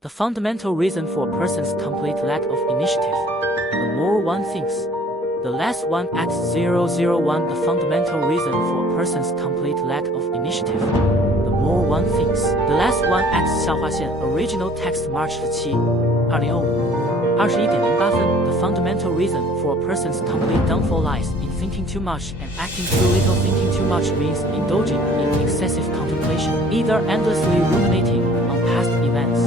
The fundamental reason for a person's complete lack of initiative. The more one thinks, the less one acts. 001 The fundamental reason for a person's complete lack of initiative. The more one thinks, the less one acts. 下划线 Original text March 17, 2015 The fundamental reason for a person's complete downfall lies in thinking too much and acting too little. Thinking too much means indulging in excessive contemplation, either endlessly ruminating on past events,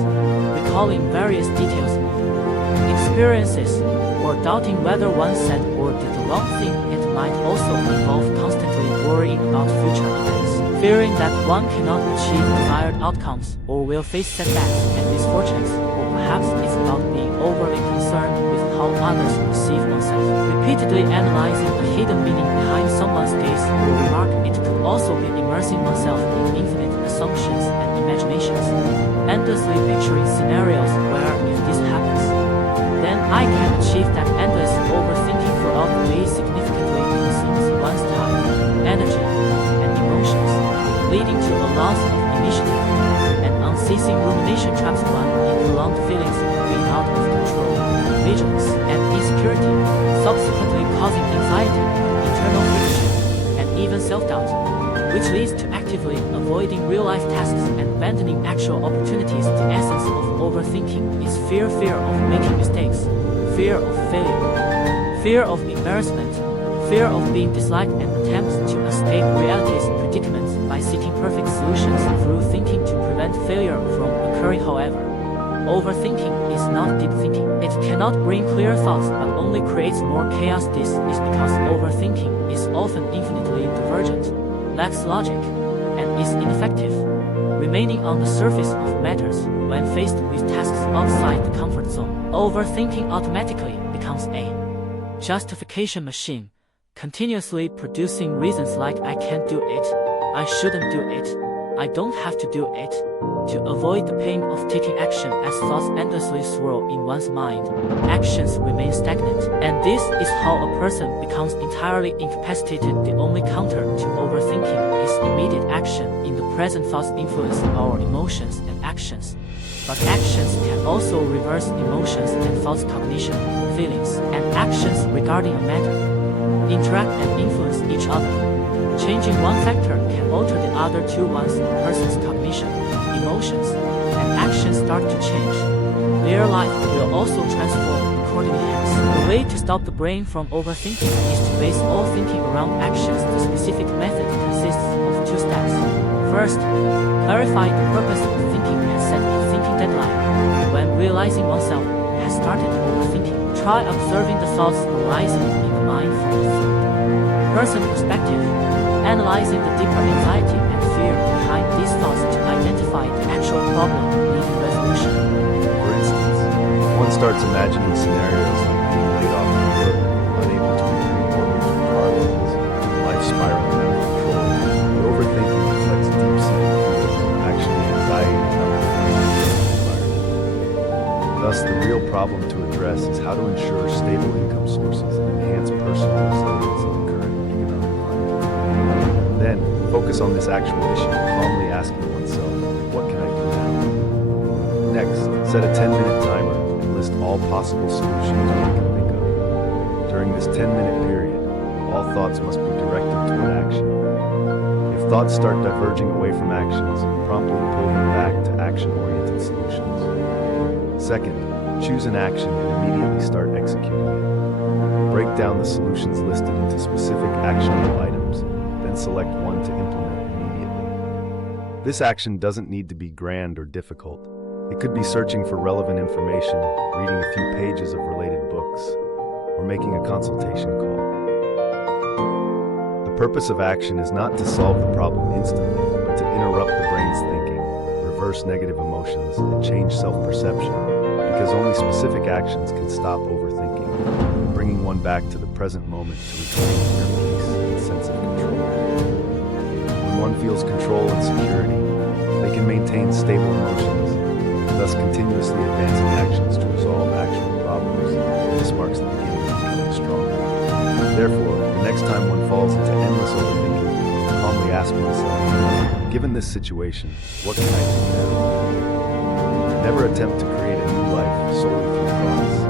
recalling various details of experiences, or doubting whether one said or did the wrong thing. It might also involve constantly worrying about future events, fearing that one cannot achieve desired outcomes or will face setbacks and misfortunes, or perhaps it's about being overly concerned with how others perceive oneself, repeatedly analyzing the hidden meaning behind someone's gaze or remark. It could also be immersing oneself in infinite assumptions and imaginations, endlessly picturing scenarios where, if this happens, then I can achieve that. Endless overthinking throughout the day significantly consumes one's time, energy, and emotions, leading to a loss of initiative, and unceasing rumination traps one in prolonged feelings of being out of control, vigilance, and insecurity, subsequently causing anxiety, internal friction, and even self-doubt, which leads to actively avoiding real-life tasks and abandoning actual opportunities. The essence of overthinking is fear of making mistakes, fear of failure, fear of embarrassment, fear of being disliked, and attempts to escape reality's predicaments by seeking perfect solutions through thinking to prevent failure from occurring. However, overthinking is not deep thinking. It cannot bring clear thoughts but only creates more chaos. This is because overthinking is often infinitely divergent, lacks logic, and is ineffective, remaining on the surface of matters. When faced with tasks outside the comfort zone, overthinking automatically becomes a justification machine, continuously producing reasons like I can't do it, I shouldn't do it, I don't have to do it, to avoid the pain of taking action. As thoughts endlessly swirl in one's mind, actions remain stagnant, and this is how a person becomes entirely incapacitated. The only counter to overthinking is immediate action. In the present, thoughts influence our emotions and actions, but actions can also reverse emotions and thoughts. Cognition, feelings, and actions regarding a matter interact and influence each other. Changing one factor can alter the other two. Once a person's cognition, emotions, and actions start to change, their life will also transform accordingly. Hence, the way to stop the brain from overthinking is to base all thinking around actions. The specific method consists of 2 steps. First, clarify the purpose of thinking and set a thinking deadline. When realizing oneself has started overthinking, try observing the thoughts arising in the mind from the third-person perspective, analyzing the deeper anxiety and fear behind these thoughts to identify the actual problem needing resolution. For instance, one starts imagining scenarios like being laid off from work, unable to repay mortgage or car loans, life spiraling out of control. The overthinking reflects deep-seated fears, actually anxiety about the environment. Thus, the real problem to address is how to ensure stable income sources and enhance personal resilience in the current economic climate. Then, focus on this actual issue, calmly asking oneself, what can I do now? Next, set a 10-minute timer and list all possible solutions you can think of. During this 10-minute period, all thoughts must be directed toward action. If thoughts start diverging away from actions, promptly pull them back to action-oriented solutions. Second, choose an action and immediately start executing it. Break down the solutions listed into specific actionable items, then select one to implement immediately. This action doesn't need to be grand or difficult. It could be searching for relevant information, reading a few pages of related books, or making a consultation call. The purpose of action is not to solve the problem instantly, but to interrupt the brain's thinking, reverse negative emotions, and change self-perception, because only specific actions can stop overthinking, bringing one back to the present moment to reclaim inner peace and sense of control. When one feels control and security, they can maintain stable emotions, thus continuously advancing actions to resolve actual problems. This marks the beginning of becoming stronger. Therefore, the next time one falls into endless overthinking, calmly ask oneself, given this situation, what can I do now? Never attempt to create a new life solely through thoughts.